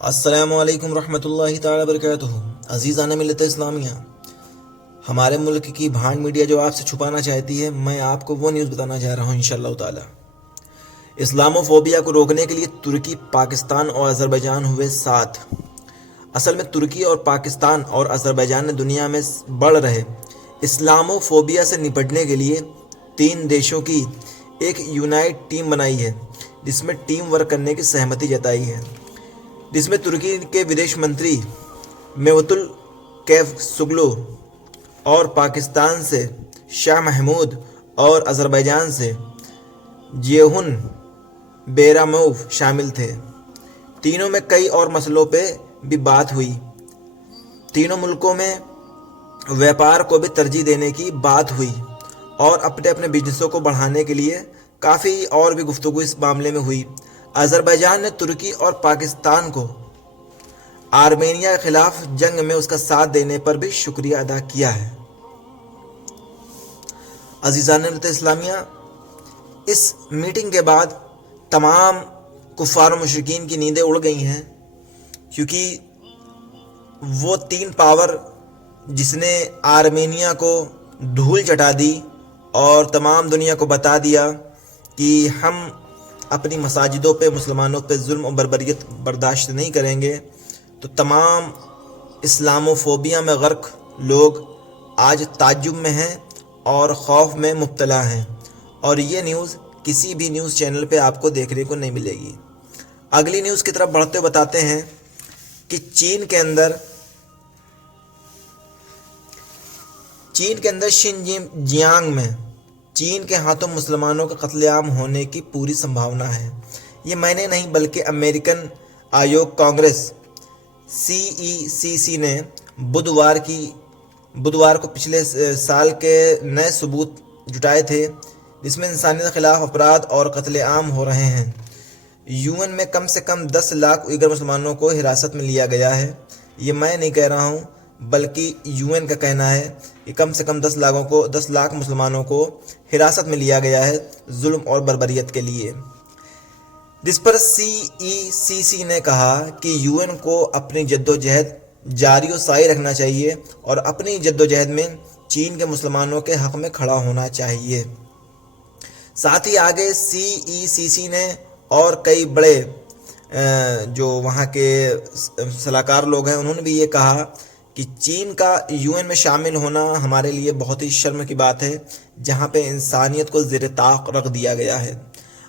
السلام علیکم ورحمۃ اللہ تعالی وبرکاتہ۔ عزیزان ملت اسلامیہ، ہمارے ملک کی بھانڈ میڈیا جو آپ سے چھپانا چاہتی ہے، میں آپ کو وہ نیوز بتانا چاہ رہا ہوں انشاءاللہ تعالی۔ اسلامو فوبیا کو روکنے کے لیے ترکی، پاکستان اور آذربائیجان ہوئے ساتھ۔ اصل میں ترکی اور پاکستان اور آذربائیجان نے دنیا میں بڑھ رہے اسلامو فوبیا سے نپٹنے کے لیے 3 دیشوں کی ایک یونائٹ ٹیم بنائی ہے، جس میں ٹیم ورک کرنے کی سہمتی جتائی ہے، جس میں ترکی کے ویدیش منتری میوت الکیفسوگلو اور پاکستان سے شاہ محمود اور آذربائیجان سے جیہون بیراموف شامل تھے۔ تینوں میں کئی اور مسئلوں پہ بھی بات ہوئی۔ تینوں ملکوں میں ویپار کو بھی ترجیح دینے کی بات ہوئی اور اپنے اپنے بزنسوں کو بڑھانے کے لیے کافی اور بھی گفتگو اس معاملے میں ہوئی۔ آذربائیجان نے ترکی اور پاکستان کو آرمینیا کے خلاف جنگ میں اس کا ساتھ دینے پر بھی شکریہ ادا کیا ہے۔ عزیزان ملت اسلامیہ، اس میٹنگ کے بعد تمام کفار و مشرکین کی نیندیں اڑ گئی ہیں، کیونکہ وہ 3 پاور جس نے آرمینیا کو دھول چٹا دی اور تمام دنیا کو بتا دیا کہ ہم اپنی مساجدوں پہ مسلمانوں پہ ظلم و بربریت برداشت نہیں کریں گے، تو تمام اسلامو فوبیا میں غرق لوگ آج تعجب میں ہیں اور خوف میں مبتلا ہیں، اور یہ نیوز کسی بھی نیوز چینل پہ آپ کو دیکھنے کو نہیں ملے گی۔ اگلی نیوز کی طرف بڑھتے بتاتے ہیں کہ چین کے اندر شنجیانگ میں چین کے ہاتھوں مسلمانوں کا قتل عام ہونے کی پوری سمبھاونا ہے۔ یہ میں نے نہیں بلکہ امریکن آیوگ کانگریس CECC نے بدوار کو پچھلے سال کے نئے ثبوت جٹائے تھے، جس میں انسانیت کے خلاف اپرادھ اور قتل عام ہو رہے ہیں۔ UN میں کم سے کم 10 لاکھ uyghur مسلمانوں کو حراست میں لیا گیا ہے۔ یہ میں نہیں کہہ رہا ہوں بلکہ UN کا کہنا ہے کہ کم سے کم 10 لاکھ مسلمانوں کو حراست میں لیا گیا ہے ظلم اور بربریت کے لیے، جس پر CECC نے کہا کہ UN کو اپنی جدوجہد جاری و ساری رکھنا چاہیے اور اپنی جدوجہد میں چین کے مسلمانوں کے حق میں کھڑا ہونا چاہیے۔ ساتھ ہی آگے CECC نے اور کئی بڑے جو وہاں کے صلاحکار لوگ ہیں، انہوں نے بھی یہ کہا کہ چین کا UN میں شامل ہونا ہمارے لیے بہت ہی شرم کی بات ہے، جہاں پہ انسانیت کو زیر طاق رکھ دیا گیا ہے۔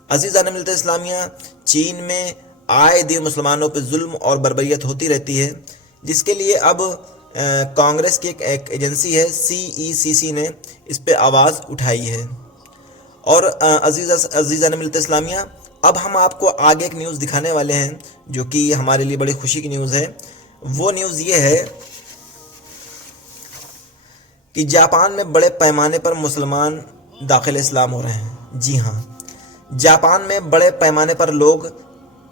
عزیزان ملت اسلامیہ، چین میں آئے دن مسلمانوں پہ ظلم اور بربریت ہوتی رہتی ہے، جس کے لیے اب کانگریس کی ایک ایجنسی ہے CECC نے اس پہ آواز اٹھائی ہے۔ اور عزیزان ملت اسلامیہ، اب ہم آپ کو آگے ایک نیوز دکھانے والے ہیں جو کہ ہمارے لیے بڑی خوشی کی نیوز ہے۔ وہ نیوز یہ ہے کہ جاپان میں بڑے پیمانے پر مسلمان داخل اسلام ہو رہے ہیں۔ جی ہاں، جاپان میں بڑے پیمانے پر لوگ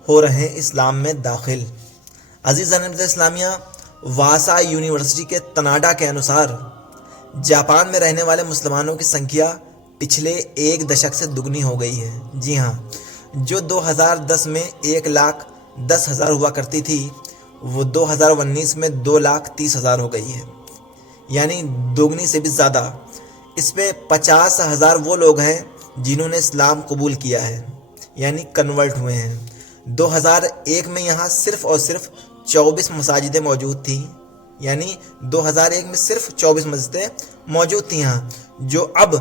ہو رہے ہیں اسلام میں داخل۔ عزیزان ملت اسلامیہ، واسا یونیورسٹی کے تناڈا کے انوسار جاپان میں رہنے والے مسلمانوں کی سنکھیا پچھلے 1 دشک سے دگنی ہو گئی ہے۔ جی ہاں، جو 2010 میں 1,10,000 ہوا کرتی تھی، وہ 2019 میں 2,30,000 ہو گئی ہے، یعنی دوگنی سے بھی زیادہ۔ اس میں 50,000 وہ لوگ ہیں جنہوں نے اسلام قبول کیا ہے، یعنی کنورٹ ہوئے ہیں۔ 2001 میں یہاں صرف اور صرف 24 مساجدیں موجود تھیں، یعنی 2001 میں صرف 24 مسجدیں موجود تھیں یہاں، جو اب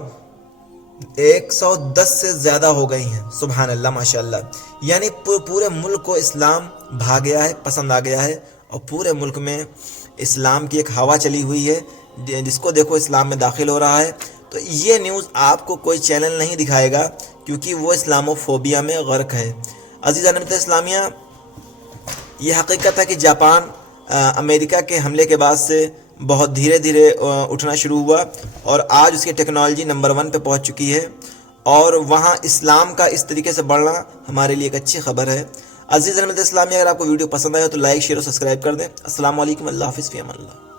110 سے زیادہ ہو گئی ہیں۔ سبحان اللہ، ماشاءاللہ، یعنی پورے ملک کو اسلام بھا گیا ہے، پسند آ گیا ہے، اور پورے ملک میں اسلام کی ایک ہوا چلی ہوئی ہے، جس کو دیکھو اسلام میں داخل ہو رہا ہے۔ تو یہ نیوز آپ کو کوئی چینل نہیں دکھائے گا، کیونکہ وہ اسلامو فوبیا میں غرق ہے۔ عزیزان اسلامیہ، یہ حقیقت ہے کہ جاپان امریکہ کے حملے کے بعد سے بہت دھیرے دھیرے اٹھنا شروع ہوا، اور آج اس کی ٹیکنالوجی نمبر 1 پہ پہنچ چکی ہے، اور وہاں اسلام کا اس طریقے سے بڑھنا ہمارے لیے ایک اچھی خبر ہے۔ عزیز اسلامی، اگر آپ کو ویڈیو پسند آئے تو لائک، شیئر اور سبسکرائب کر دیں۔ السلام علیکم، اللہ حافظ، فی امان اللہ۔